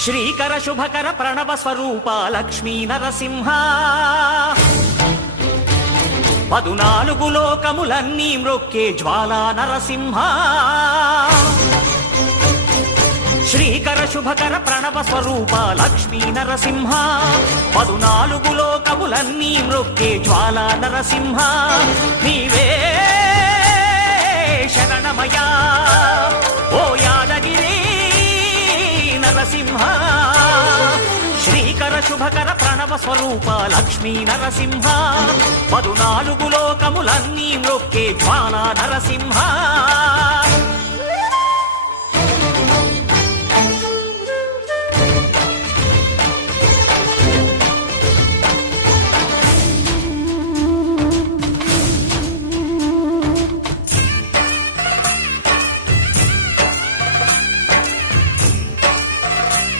శ్రీకర శుభకర ప్రణవ స్వరూప లక్ష్మీ నరసింహ 14 లోకములన్నీ మ్రొక్కే జ్వాలా నరసింహ శ్రీకర శుభకర ప్రణవ స్వరూప లక్ష్మీ నరసింహ 14 లోకములన్నీ మ్రొక్కే జ్వాలా నరసింహ నీవే శరణమయా ఓ యాదగిరి నరసింహ శ్రీకర శుభకర ప్రణవ స్వరూప లక్ష్మీ నరసింహ 14 లోకములన్నీ మ్రొక్కే జ్వాలా నరసింహ